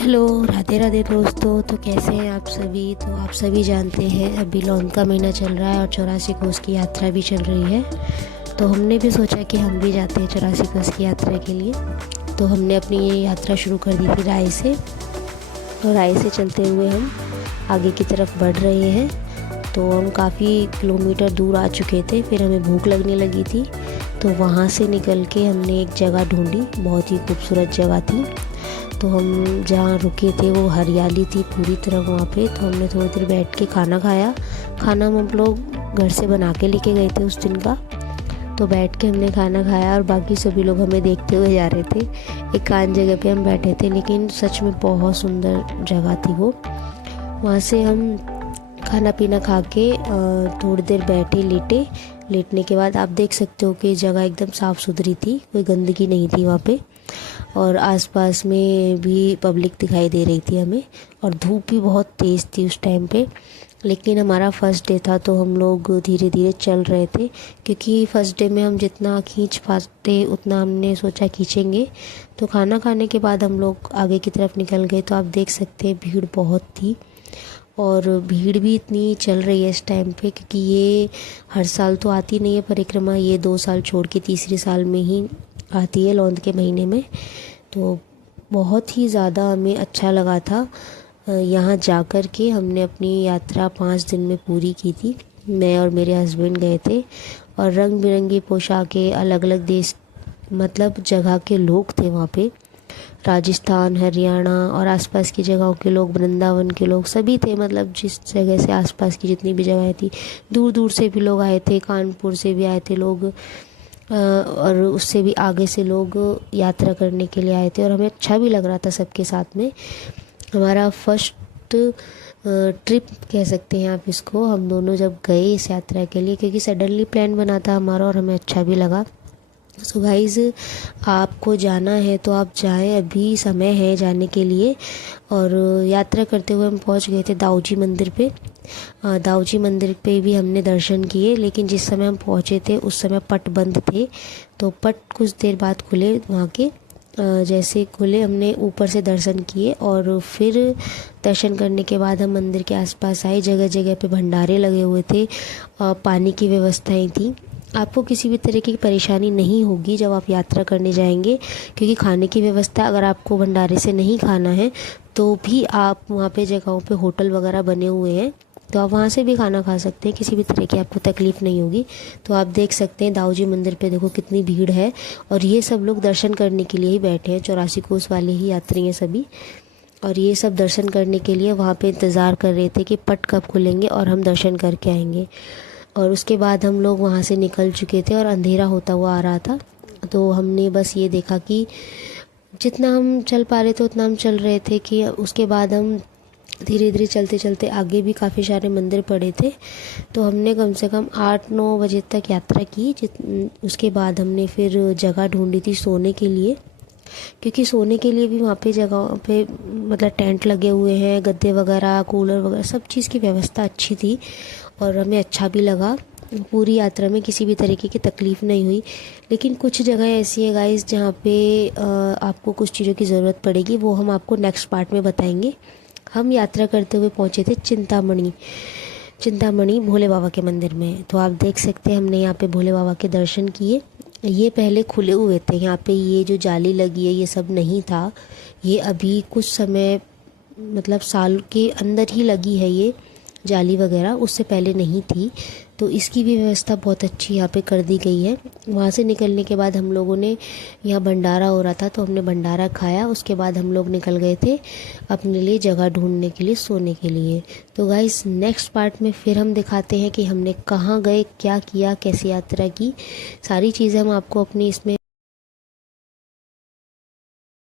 Hello, Radhe Radhe दोस्तों। तो कैसे हैं आप सभी। तो आप सभी जानते हैं अभी लौन का महीना चल रहा है और 84 कोस की यात्रा भी चल रही है। तो हमने भी सोचा कि हम भी जाते हैं 84 कोस की यात्रा के लिए। तो हमने अपनी ये यात्रा शुरू कर दी थी राय से, और राय से चलते हुए हम आगे की तरफ बढ़ रहे हैं। तो हम काफ़ी किलोमीटर दूर आ चुके थे, फिर हमें भूख लगने लगी थी। तो वहाँ से निकल के हमने एक जगह ढूंढी, बहुत ही खूबसूरत जगह थी। तो हम जहाँ रुके थे वो हरियाली थी पूरी तरह वहाँ पे। तो हमने थोड़ी देर बैठ के खाना खाया। खाना हम लोग घर से बना के लेके गए थे उस दिन का। तो बैठ के हमने खाना खाया और बाकी सभी लोग हमें देखते हुए जा रहे थे। एकांत जगह पे हम बैठे थे, लेकिन सच में बहुत सुंदर जगह थी वो। वहाँ से हम खाना पीना खा के थोड़ी देर बैठे, लेटने के बाद आप देख सकते हो कि जगह एकदम साफ़ सुथरी थी, कोई गंदगी नहीं थी वहाँ पे। और आसपास में भी पब्लिक दिखाई दे रही थी हमें, और धूप भी बहुत तेज़ थी उस टाइम पे। लेकिन हमारा फर्स्ट डे था तो हम लोग धीरे धीरे चल रहे थे, क्योंकि फ़र्स्ट डे में हम जितना खींच पाते उतना हमने सोचा खींचेंगे। तो खाना खाने के बाद हम लोग आगे की तरफ निकल गए। तो आप देख सकते हैं भीड़ बहुत थी, और भीड़ भी इतनी चल रही है इस टाइम पे, क्योंकि ये हर साल तो आती नहीं है परिक्रमा, ये 2 साल छोड़ के तीसरे साल में ही आती है लौंद के महीने में। तो बहुत ही ज़्यादा हमें अच्छा लगा था यहाँ जाकर के। हमने अपनी यात्रा 5 दिन में पूरी की थी। मैं और मेरे हस्बैंड गए थे, और रंग बिरंगी पोशाकें, अलग अलग देश मतलब जगह के लोग थे वहाँ पे। राजस्थान, हरियाणा और आसपास की जगहों के लोग, वृंदावन के लोग सभी थे। मतलब जिस जगह से आसपास की जितनी भी जगहें थी, दूर दूर से भी लोग आए थे, कानपुर से भी आए थे लोग, और उससे भी आगे से लोग यात्रा करने के लिए आए थे। और हमें अच्छा भी लग रहा था सबके साथ में। हमारा फर्स्ट ट्रिप कह सकते हैं आप इसको, हम दोनों जब गए इस यात्रा के लिए, क्योंकि सडनली प्लान बना था हमारा और हमें अच्छा भी लगा। सो गाइज़, आपको जाना है तो आप जाएं, अभी समय है जाने के लिए। और यात्रा करते हुए हम पहुंच गए थे दाऊजी मंदिर पे। दाऊजी मंदिर पे भी हमने दर्शन किए, लेकिन जिस समय हम पहुंचे थे उस समय पट बंद थे। तो पट कुछ देर बाद खुले वहाँ के। जैसे खुले हमने ऊपर से दर्शन किए, और फिर दर्शन करने के बाद हम मंदिर के आसपास आए। जगह जगह पे भंडारे लगे हुए थे, पानी की व्यवस्थाएं थी। आपको किसी भी तरह की परेशानी नहीं होगी जब आप यात्रा करने जाएंगे, क्योंकि खाने की व्यवस्था, अगर आपको भंडारे से नहीं खाना है तो भी आप वहाँ पे जगहों पे होटल वगैरह बने हुए हैं, तो आप वहाँ से भी खाना खा सकते हैं। किसी भी तरह की आपको तकलीफ़ नहीं होगी। तो आप देख सकते हैं दाऊजी मंदिर पे देखो कितनी भीड़ है, और ये सब लोग दर्शन करने के लिए ही बैठे हैं। 84 कोस वाले ही यात्री हैं सभी, और ये सब दर्शन करने के लिए वहाँ पे इंतज़ार कर रहे थे कि पट कब खुलेंगे और हम दर्शन करके आएंगे। और उसके बाद हम लोग वहाँ से निकल चुके थे और अंधेरा होता हुआ आ रहा था। तो हमने बस ये देखा कि जितना हम चल पा रहे थे उतना हम चल रहे थे, कि उसके बाद हम धीरे धीरे चलते चलते आगे भी काफ़ी सारे मंदिर पड़े थे। तो हमने कम से कम 8-9 बजे तक यात्रा की। उसके बाद हमने फिर जगह ढूंढी थी सोने के लिए, क्योंकि सोने के लिए भी वहाँ पे जगह पे मतलब टेंट लगे हुए हैं, गद्दे वगैरह, कूलर वगैरह, सब चीज़ की व्यवस्था अच्छी थी और हमें अच्छा भी लगा। पूरी यात्रा में किसी भी तरीके की तकलीफ़ नहीं हुई। लेकिन कुछ जगह ऐसी है गाइस जहाँ पे आपको कुछ चीज़ों की ज़रूरत पड़ेगी, वो हम आपको नेक्स्ट पार्ट में बताएंगे। हम यात्रा करते हुए पहुँचे थे चिंतामणि भोले बाबा के मंदिर में। तो आप देख सकते हैं हमने यहाँ पे भोले बाबा के दर्शन किए। ये पहले खुले हुए थे, यहाँ पे ये जो जाली लगी है ये सब नहीं था। ये अभी कुछ समय मतलब साल के अंदर ही लगी है ये जाली वगैरह, उससे पहले नहीं थी। तो इसकी भी व्यवस्था बहुत अच्छी यहाँ पे कर दी गई है। वहाँ से निकलने के बाद हम लोगों ने, यहाँ भंडारा हो रहा था तो हमने भंडारा खाया। उसके बाद हम लोग निकल गए थे अपने लिए जगह ढूंढने के लिए, सोने के लिए। तो गाइस, नेक्स्ट पार्ट में फिर हम दिखाते हैं कि हमने कहाँ गए, क्या किया, कैसे यात्रा की, सारी चीज़ें हम आपको अपनी इसमें